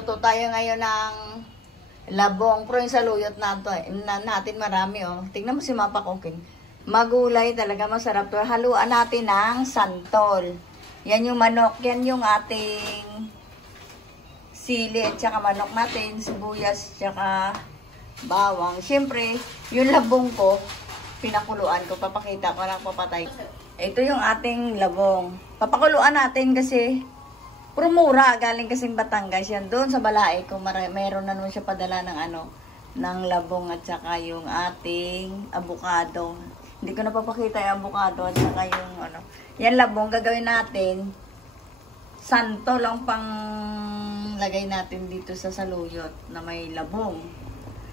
Magluluto tayo ngayon ng labong. Pero yung saluyot natin marami, oh. Tingnan mo si Mapa Cooking. Magulay talaga, masarap to. Haluan natin ng santol. Yan yung manok. Yan yung ating sili at saka manok natin. Sibuyas at saka bawang. Siyempre, yung labong ko, pinakuluan ko. Papakita ko lang, papatay. Ito yung ating labong. Papakuluan natin kasi puro mura, galing kasing Batangas yan. Doon sa Balae, kung mayroon na naman siya padala ng ng labong at saka yung ating abukado. Hindi ko napapakita yung abukado at saka yung Yan labong, gagawin natin. Santo lang pang lagay natin dito sa saluyot na may labong.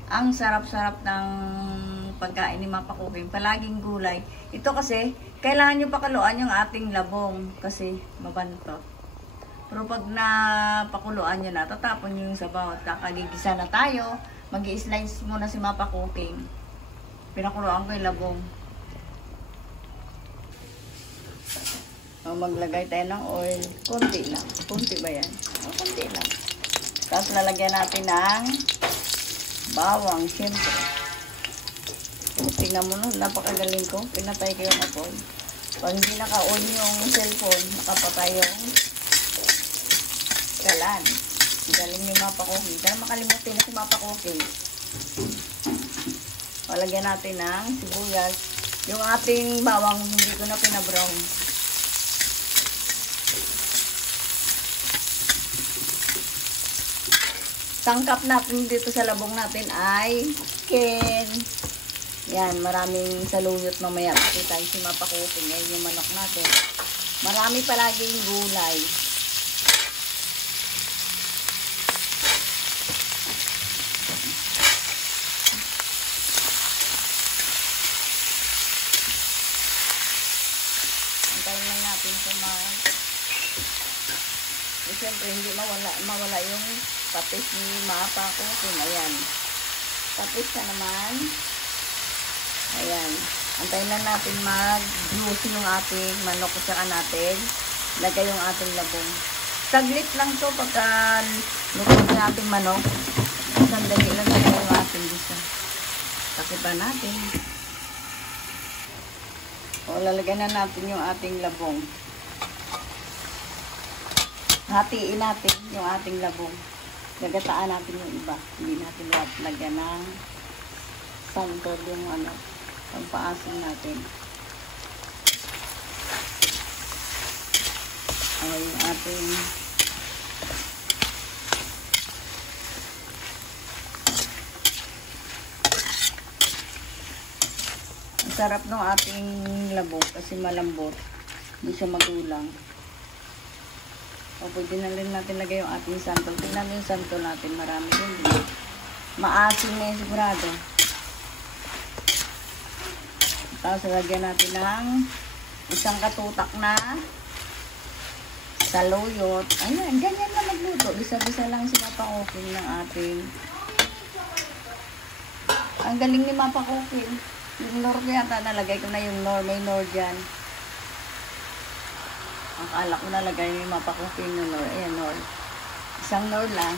Ang sarap-sarap ng pagkain ni Mapa Cooking. Palaging gulay. Ito kasi, kailangan nyo pakaluan yung ating labong kasi mabantot. Pero pag napakuluan nyo na, tatapon nyo yung sabaw at kakagigisa na tayo. Mag-i-slice muna si Mapa Cooking. Pinakuluan ko yung labong. Maglagay tayo ng oil. Kunti lang. Kunti ba yan? Kunti lang. Tapos lalagyan natin ng bawang, siyempre. Tingnan mo nun, napakagaling ko. Pinatay ko yung apoy. Pag hindi naka-on yung cellphone, nakapatay yung kalan. Galing ni Mapa Cooking. Kaya makalimutin na si Mapa Cooking. Palagyan natin ng sibuyas. Yung ating bawang, hindi ko na pinabrown. Sangkap natin dito sa labong natin ay chicken. Yan, maraming saluyot mamaya. Pakita si Mapa Cooking. Yan yung manok natin. Marami palaging gulay. Antayin lang natin sa siyempre hindi mawala yung patis ni Mapa Cooking. Ayan. Tapos na naman. Ayan. Antayin lang natin mag-juice yung ating manok at saka natin lagay yung ating labong. Saglit lang to pagka luto ng ating manok. Sandali lang lagay yung ating gusto. Takipan natin. O, lalagyan na natin yung ating labong. Hatiin natin yung ating labong. Gagataan natin yung iba. Hindi natin lagyan ng santol yung pagpaasin natin. Ay, yung ating ang sarap ng ating labong kasi malambot. Hindi siya magulang. O, pwede na rin natin lagay yung ating santol. Tingnan yung santol natin. Marami din. Maasim na yung sigurado. Tapos lagyan natin ng isang katutak na saluyot. Ayan, ganyan na magluto. Bisa-bisa lang si Mapa Cooking ng ating. Ang galing ni Mapa Cooking. Yung nor ko yata nalagay ko na yung nor. May nor dyan. Akala ko nalagay ni Mapa Cooking yung nor. Ayan, nor. Isang nor lang.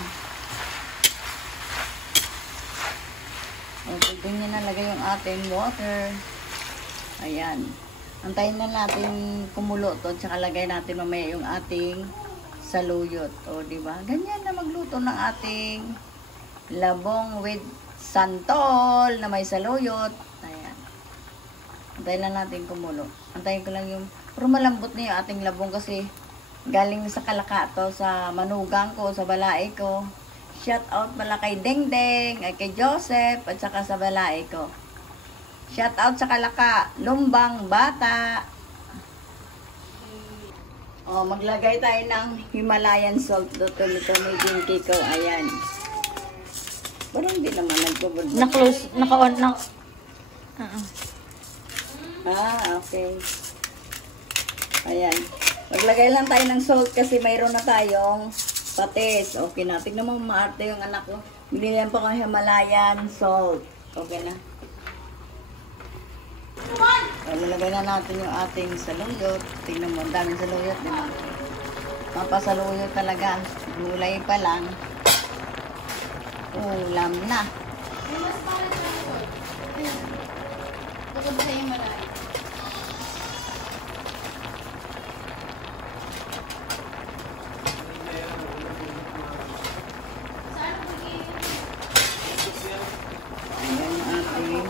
O, pwede nyo nalagay yung ating water. Ayan. Antayin na natin kumulo to. Tsaka lagay natin mamaya yung ating saluyot. O, diba? Ganyan na magluto ng ating labong with santol na may saluyot. Ayan. Antayin na natin kumulo. Antayin ko lang yung pero malambot na yung ating labong kasi galing sa Kalaka to, sa manugang ko, sa Balae ko. Shout out pala kay Dengdeng, ay kay Joseph, at saka sa Balae ko. Shout out sa Kalaka, Lumbang Bata. O, maglagay tayo ng Himalayan salt. Ito may ginky ko. Ayan. Parang hindi naman nag-cover. Na-close, naka-on, okay. Ayan. Maglagay lang tayo ng salt kasi mayroon na tayong patis. Okay na. Tignan mo, maarte yung anak ko. Binilihan pa ko ng Himalayan salt. Okay na. Lalagay na natin yung ating saluyot. Tignan mo, ang daming saluyot. Mapasaluyot talaga. Gulay pa lang. ulam na. Ayan ating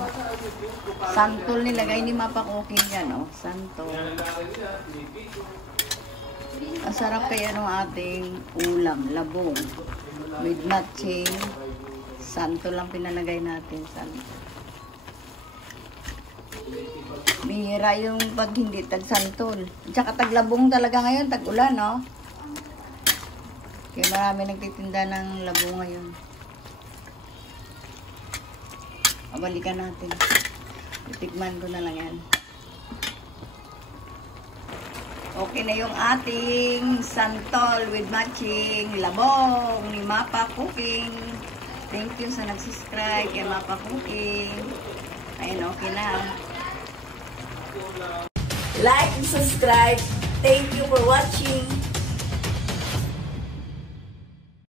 santol nilagay ni Mapa Cooking yan, oh. Santol. Ang sarap kaya ng ating ulam, labong. With matching. Santol lang pinalagay natin. Santol. Mihira yung pag hindi tag-santol. Tsaka taglabong talaga ngayon, tag-ulan, no? Kaya marami nagtitinda ng labong ngayon. Balikan natin. Itikman ko na lang yan. Okay na yung ating santol with matching labong ni Mapa Cooking. Thank you sa nag-subscribe kay Mapa Cooking. Ayun, okay na. Like and subscribe. Thank you for watching.